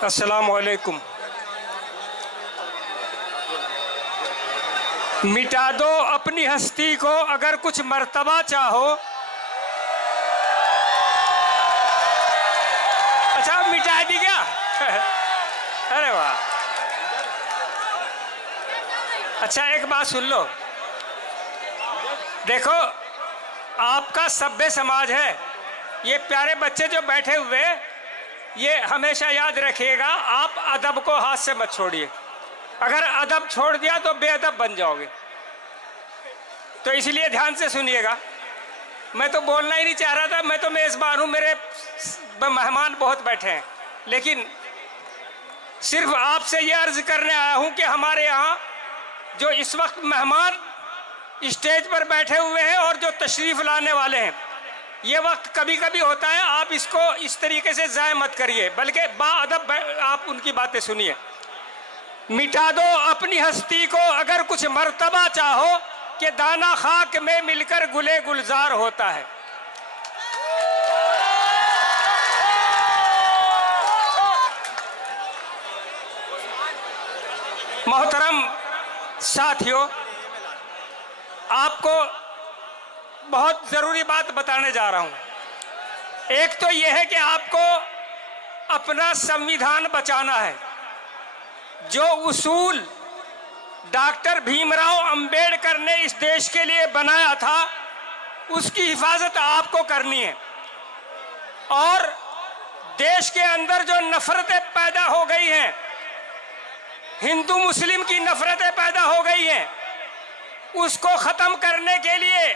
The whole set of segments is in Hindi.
अस्सलामु अलैकुम। मिटा दो अपनी हस्ती को अगर कुछ मर्तबा चाहो। अच्छा, मिटा दी क्या? अरे वाह। अच्छा, एक बात सुन लो। देखो, आपका सभ्य समाज है, ये प्यारे बच्चे जो बैठे हुए, ये हमेशा याद रखिएगा, आप अदब को हाथ से मत छोड़िए। अगर अदब छोड़ दिया तो बेअदब बन जाओगे। तो इसलिए ध्यान से सुनिएगा। मैं तो बोलना ही नहीं चाह रहा था, मैं तो मेज़बान हूँ, मेरे मेहमान बहुत बैठे हैं, लेकिन सिर्फ आपसे ये अर्ज करने आया हूँ कि हमारे यहाँ जो इस वक्त मेहमान स्टेज पर बैठे हुए हैं और जो तशरीफ़ लाने वाले हैं, ये वक्त कभी कभी होता है, आप इसको इस तरीके से ज़ाय मत करिए, बल्कि बाअदब आप उनकी बातें सुनिए। मिटा दो अपनी हस्ती को अगर कुछ मर्तबा चाहो कि दाना खाक में मिलकर गुले गुलजार होता है। मोहतरम साथियों, आपको बहुत ज़रूरी बात बताने जा रहा हूं। एक तो यह है कि आपको अपना संविधान बचाना है। जो उसूल डॉक्टर भीमराव अंबेडकर ने इस देश के लिए बनाया था, उसकी हिफाजत आपको करनी है। और देश के अंदर जो नफरतें पैदा हो गई हैं, हिंदू मुस्लिम की नफरतें पैदा हो गई हैं, उसको ख़त्म करने के लिए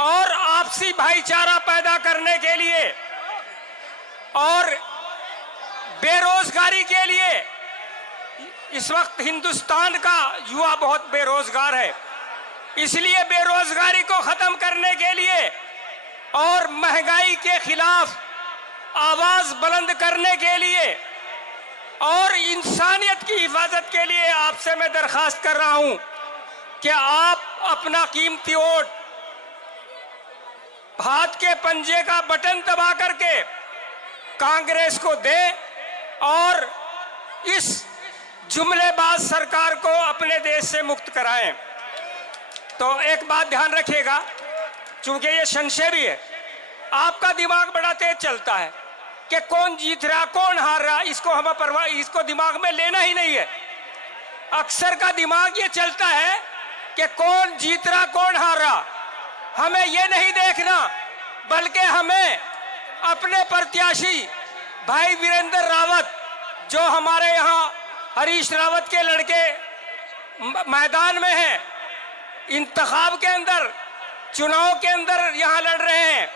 और आपसी भाईचारा पैदा करने के लिए और बेरोजगारी के लिए, इस वक्त हिंदुस्तान का युवा बहुत बेरोजगार है, इसलिए बेरोजगारी को खत्म करने के लिए और महंगाई के खिलाफ आवाज बुलंद करने के लिए और इंसानियत की हिफाजत के लिए आपसे मैं दरखास्त कर रहा हूं कि आप अपना कीमती वोट हाथ के पंजे का बटन दबा करके कांग्रेस को दें और इस जुमलेबाज सरकार को अपने देश से मुक्त कराएं। तो एक बात ध्यान रखिएगा, चूंकि ये संशय भी है, आपका दिमाग बड़ा तेज चलता है कि कौन जीत रहा कौन हार रहा, इसको हमें परवाह, इसको दिमाग में लेना ही नहीं है। अक्सर का दिमाग ये चलता है कि कौन जीत रहा कौन हार रहा। हमें ये नहीं देखना, बल्कि हमें अपने प्रत्याशी भाई वीरेंद्र रावत, जो हमारे यहाँ हरीश रावत के लड़के मैदान में हैं, इंतखाब के अंदर, चुनाव के अंदर यहाँ लड़ रहे हैं,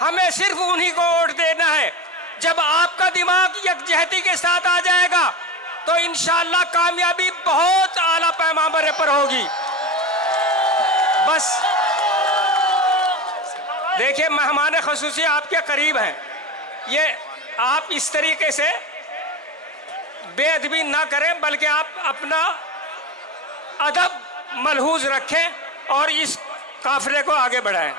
हमें सिर्फ उन्हीं को वोट देना है। जब आपका दिमाग यकजहती के साथ आ जाएगा तो इंशाअल्लाह कामयाबी बहुत आला पैमाने पर होगी। बस देखिए, मेहमान ख़ुसूसी आपके करीब हैं, ये आप इस तरीके से बेअदबी ना करें, बल्कि आप अपना अदब मलहूज रखें और इस काफिले को आगे बढ़ाएं।